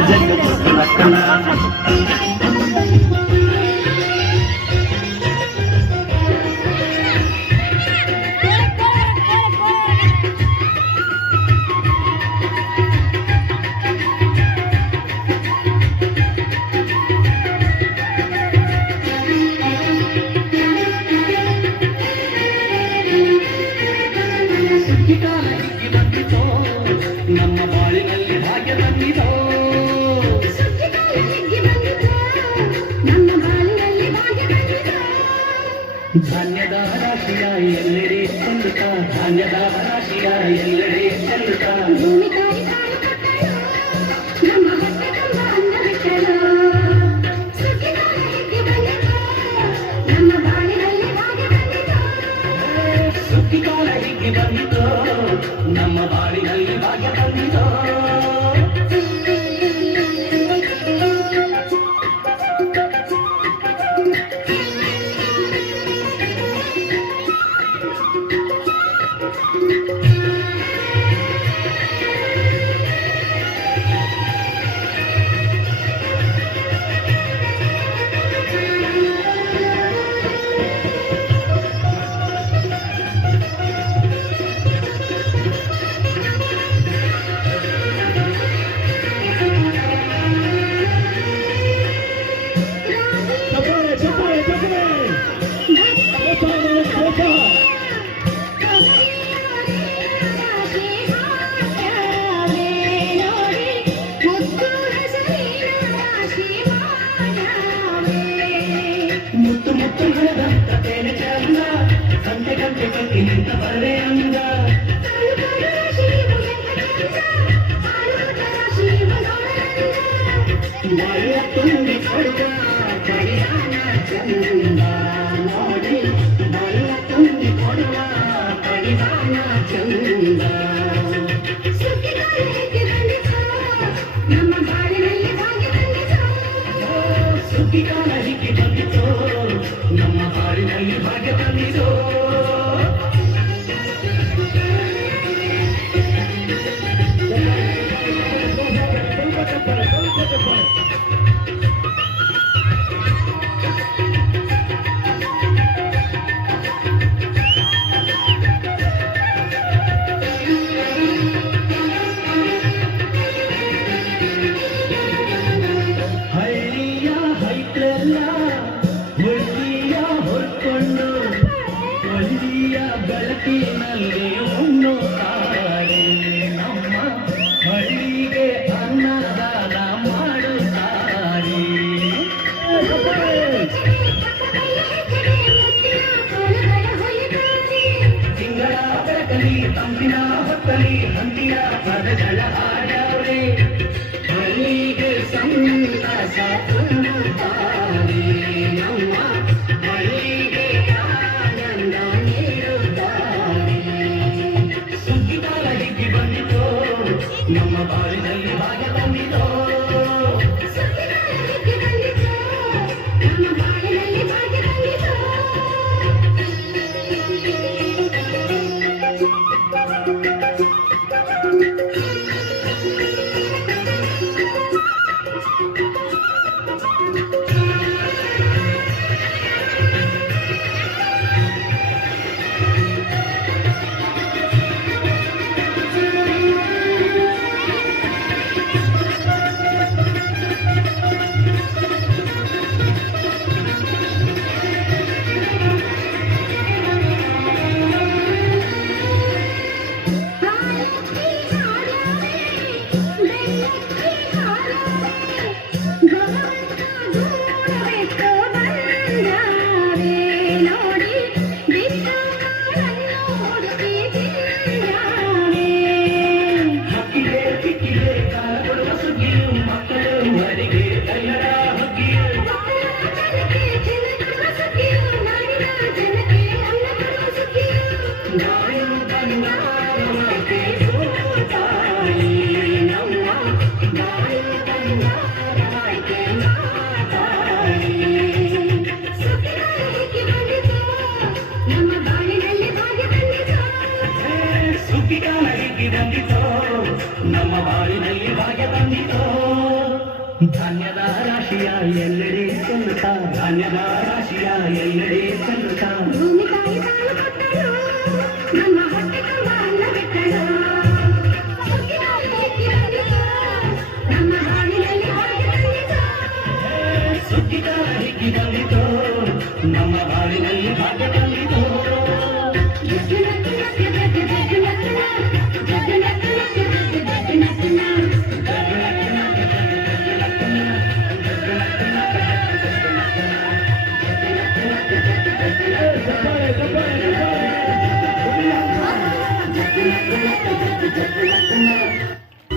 ಜಗ ಲಕ್ಕಣ ನಮ್ಮ ಬಾಳಿನಲ್ಲಿ ಭಾಗ್ಯ ಬಂದಿತೋ ಧಾನ್ಯದ ರಾಶಿಯ ಎಲ್ಲೆಡೆ ಚೆಲ್ಲುತ್ತ ಧಾನ್ಯದ ರಾಶಿಯ ಎಲ್ಲೆಡೆ ಚೆಲ್ಲುತ್ತ ಸುಗ್ಗಿಕಾಲ ಹಿಗ್ಗಿ ಬಂದಿತೋ ನಮ್ಮ ಬಾಳಿನಲ್ಲಿ ಭಾಗ್ಯ ಬಂದಿತೋ ಮುತ್ತು ಮುತ್ತು ಹಣದಂತ ತೇನೆ ಚಂದ ಸಂತೆ ಗಂಟೆ ಕಟ್ಟಿ ನಿಂತ ಬರೇ ಅಂದ ಬಾಯ ತುಂಬಿ ಕೊಡುವ ಕಡಿದಾನ ಚಂದ ನೋಡಿ ಬಾಯ ತುಂಬಿ ಕೊಡುವ ಕಡಿದಾನ ಚಂದ ನಮ್ಮ ಬಾಳಿನಲ್ಲಿ ಭಾಗ್ಯ ಬಂದಿತೋ ಸುಗ್ಗಿಕಾಲ ಹಿಗ್ಗಿ ಬಂದಿತೋ ನಮ್ಮ ಬಾಳಿನಲ್ಲಿ ಭಾಗ್ಯ ಬಂದಿತೋ ಹಳ್ಳಿಯ ಹೈಕ್ಲೆಲ್ಲ ಹುಳ್ಳಿಯ ಹೊರ್ಕೊಂಡು ಒಳ್ಳಿಯ ಬೆಳಕಿನಲ್ಲಿ ಉಣ್ಣುತ್ತಾರೆ ನಮ್ಮ ಹಳ್ಳಿಗೆ ಅನ್ನದಾನ ಮಾಡುತ್ತಾರೆ ತಿಂಗಳ ಬೆಳಕಲಿ ತಂಪಿನ ಹೊತ್ತಲಿ ಹಂದಿಯ ಪದಗಳ ಹಾಡವರೇ ಹಳ್ಳಿಗೆ ಸಂತಸ ತುಂಬುತ್ತಾರೆ ನಮ್ಮ ಹಳ್ಳಿಗೆ ಆನಂದ ನೀಡುತ್ತಾರೆ ಸುಗ್ಗಿಕಾಲ ಹಿಗ್ಗಿ ಬಂದಿತೋ ನಮ್ಮ ಬಾಳಿನಲ್ಲಿ ಭಾಗ್ಯ ಬಂದಿತೋ ನಮ್ಮ ಬಾಳಿನಲ್ಲಿ ಭಾಗ್ಯ ಬಂದಿತೋ ಧಾನ್ಯದ ರಾಶಿಯ ಎಲ್ಲೆಡೆ ಚೆಲ್ಲುತ್ತಾ ಧಾನ್ಯದ ರಾಶಿಯ ಎಲ್ಲೆಡೆ